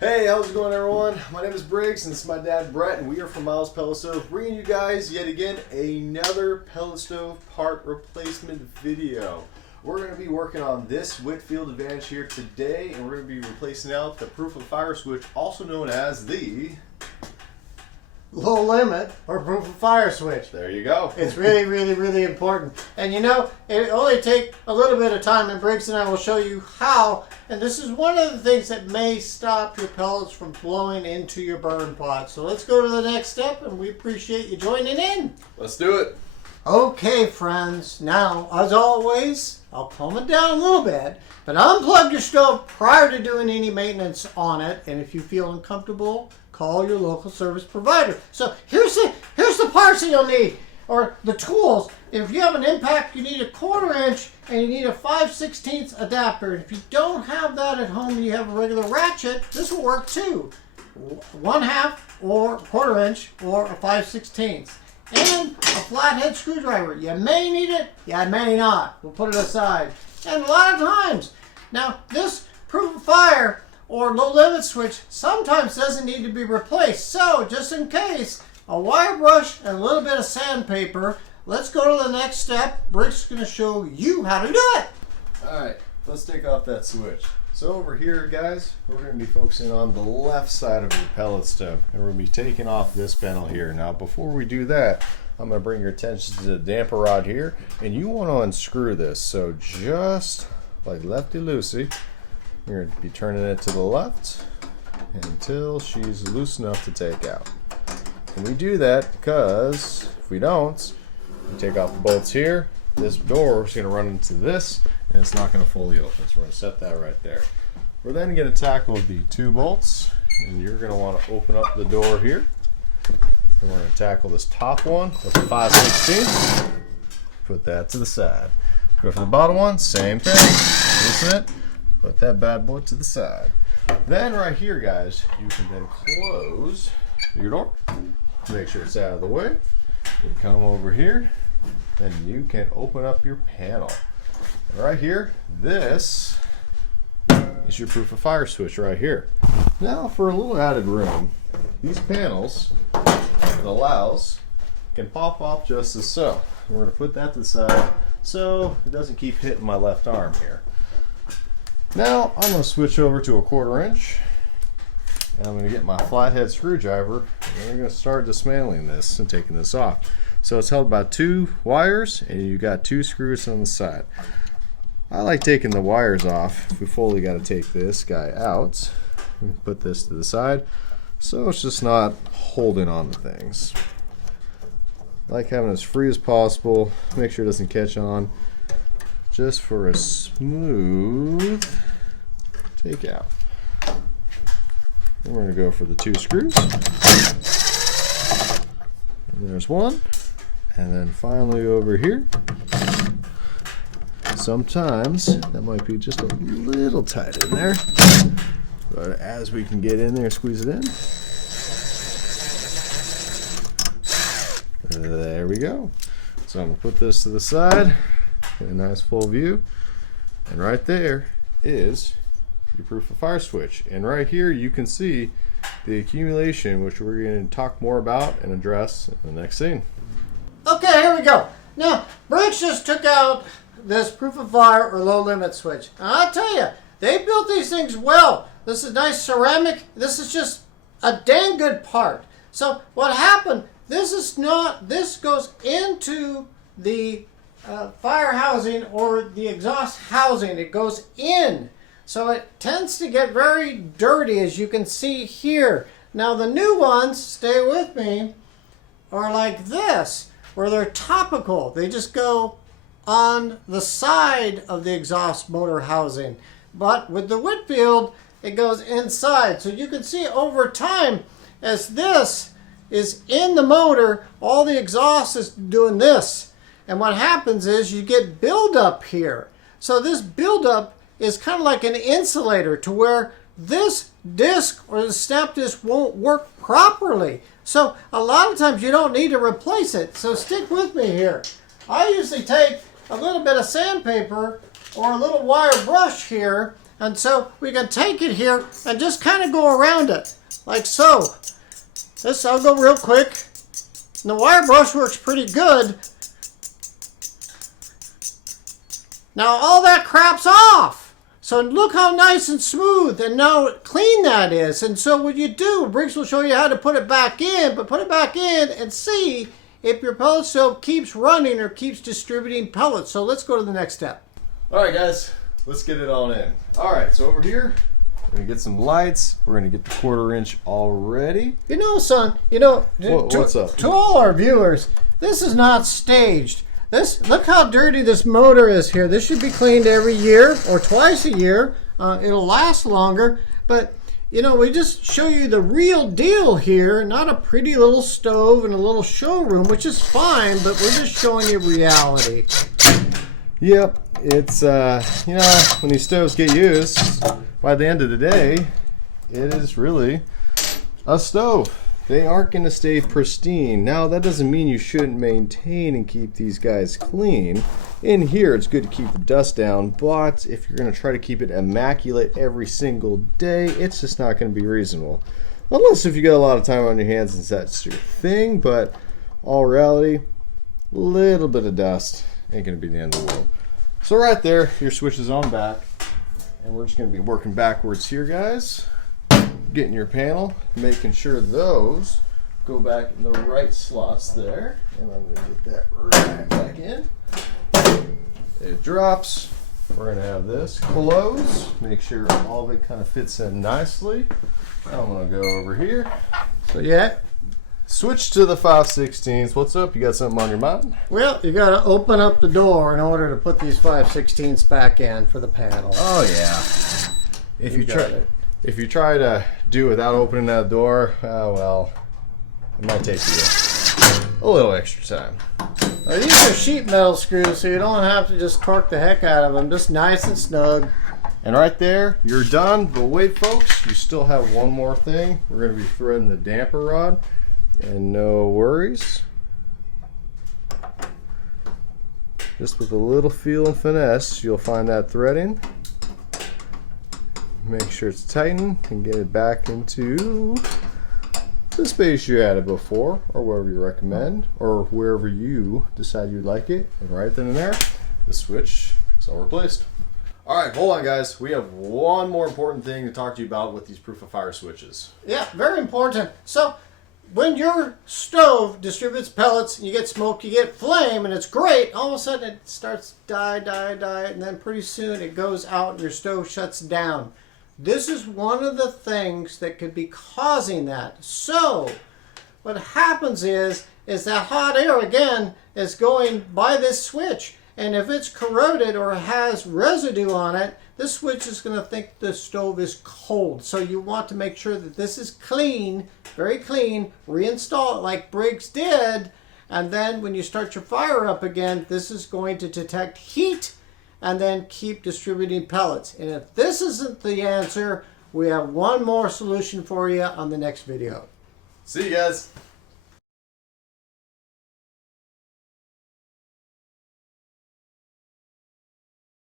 Hey, how's it going, everyone? My name is Briggs, and this is my dad, Brett, and we are from Miles Pellet Stove, bringing you guys yet again another pellet stove part replacement video. We're going to be working on this Whitfield Advantage here today, and we're going to be replacing out the proof of fire switch, also known as the low limit or proof of fire switch. There you go. It's really important. And you know, it only take a little bit of time, and Briggs and I will show you how. And this is one of the things that may stop your pellets from blowing into your burn pot. So let's go to the next step, and we appreciate you joining in. Let's do it. Okay, friends. Now, as always, I'll calm it down a little bit, but unplug your stove prior to doing any maintenance on it. And if you feel uncomfortable, call your local service provider. So here's the parts that you'll need, or the tools. If you have an impact, you need a 1/4 inch and you need a 5/16 adapter. If you don't have that at home and you have a regular ratchet, this will work too. 1/2 or 1/4 inch or a 5/16. And a flathead screwdriver. You may need it, you may not. We'll put it aside. And a lot of times, now this proof of fire or low limit switch sometimes doesn't need to be replaced. So just in case, a wire brush and a little bit of sandpaper. Let's go to the next step. Briggs is going to show you how to do it. Alright, let's take off that switch. So over here, guys, we're going to be focusing on the left side of your pellet stove, and we're going to be taking off this panel here. Now before we do that, I'm going to bring your attention to the damper rod here, and you want to unscrew this. So just like lefty-loosey, you're going to be turning it to the left until she's loose enough to take out. And we do that because if we don't, we take off the bolts here, this door is going to run into this, and it's not going to fully open. So we're going to set that right there. We're then going to tackle the 2 bolts, and you're going to want to open up the door here. And we're going to tackle this top one with the 5/16. Put that to the side. Go for the bottom one, same thing. Loosen it. Put that bad boy to the side. Then right here, guys, you can then close your door. Make sure it's out of the way. You come over here, and you can open up your panel. And right here, this is your proof of fire switch right here. Now for a little added room, these panels, it allows, can pop off just as so. We're going to put that to the side so it doesn't keep hitting my left arm here. Now I'm going to switch over to a 1/4 inch, and I'm going to get my flathead screwdriver, and we're going to start dismantling this and taking this off. So it's held by 2 wires, and you got 2 screws on the side. I like taking the wires off. We fully got to take this guy out and put this to the side so it's just not holding on to things. I like having it as free as possible. Make sure it doesn't catch on, just for a smooth take out. And we're going to go for the 2 screws. And there's one. And then finally over here, sometimes that might be just a little tight in there. But as we can get in there, squeeze it in. There we go. So I'm going to put this to the side. Get a nice full view, and right there is your proof of fire switch. And right here you can see the accumulation, which we're going to talk more about and address in the next scene. Okay, here we go. Now, Briggs just took out this proof of fire or low limit switch. And I'll tell you, they built these things well. This is nice ceramic. This is just a dang good part. So what happened, this goes into the fire housing or the exhaust housing. It goes in, so it tends to get very dirty, as you can see here. Now the new ones, stay with me, are like this, where they're topical. They just go on the side of the exhaust motor housing. But with the Whitfield, it goes inside. So you can see over time, as this is in the motor, all the exhaust is doing this. And what happens is you get buildup here. So this buildup is kind of like an insulator to where this disc or the snap disc won't work properly. So a lot of times you don't need to replace it. So stick with me here. I usually take a little bit of sandpaper or a little wire brush here, And so we can take it here and just kind of go around it, like so. This, I'll go real quick. And the wire brush works pretty good. Now all that crap's off. So look how nice and smooth and now clean that is. And so what you do, Briggs will show you how to put it back in, but put it back in and see if your pellet stove keeps running or keeps distributing pellets. So let's go to the next step. All right, guys, let's get it on in. All right, so over here, we're gonna get some lights. We're gonna get the 1/4 inch all ready. You know, son, you know, What's up? To all our viewers, this is not staged. Look how dirty this motor is here. This should be cleaned every year or twice a year. It'll last longer, but you know, we just show you the real deal here, not a pretty little stove and a little showroom, which is fine, but we're just showing you reality. Yep, it's, you know, when these stoves get used, by the end of the day, it is really a stove. They aren't going to stay pristine. Now, that doesn't mean you shouldn't maintain and keep these guys clean. In here, it's good to keep the dust down, but if you're going to try to keep it immaculate every single day, it's just not going to be reasonable. Unless if you got a lot of time on your hands and that's your thing, but all reality, a little bit of dust ain't going to be the end of the world. So right there, your switch is on back, and we're just going to be working backwards here, guys. Getting your panel, making sure those go back in the right slots there. And I'm going to get that right back in. It drops. We're going to have this close. Make sure all of it kind of fits in nicely. I'm going to go over here. So yeah, switch to the 5/16. What's up? You got something on your mind? Well, you got to open up the door in order to put these 5/16 back in for the panel. Oh yeah. If you try to do it without opening that door, well, it might take you a little extra time. Well, these are sheet metal screws, so you don't have to just torque the heck out of them. Just nice and snug. And right there, you're done. But wait, folks, you still have one more thing. We're going to be threading the damper rod. And no worries. Just with a little feel and finesse, you'll find that threading. Make sure it's tightened and get it back into the space you had it before, or wherever you recommend, or wherever you decide you'd like it. And right then and there, the switch is all replaced. All right, hold on, guys. We have one more important thing to talk to you about with these proof of fire switches. Yeah, very important. So when your stove distributes pellets and you get smoke, you get flame, and it's great, all of a sudden it starts die, and then pretty soon it goes out and your stove shuts down. This is one of the things that could be causing that. So what happens is that hot air, again, is going by this switch. And if it's corroded or has residue on it, this switch is going to think the stove is cold. So you want to make sure that this is clean, very clean, reinstall it like Briggs did, and then when you start your fire up again, this is going to detect heat and then keep distributing pellets. And if this isn't the answer, we have one more solution for you on the next video. See you guys.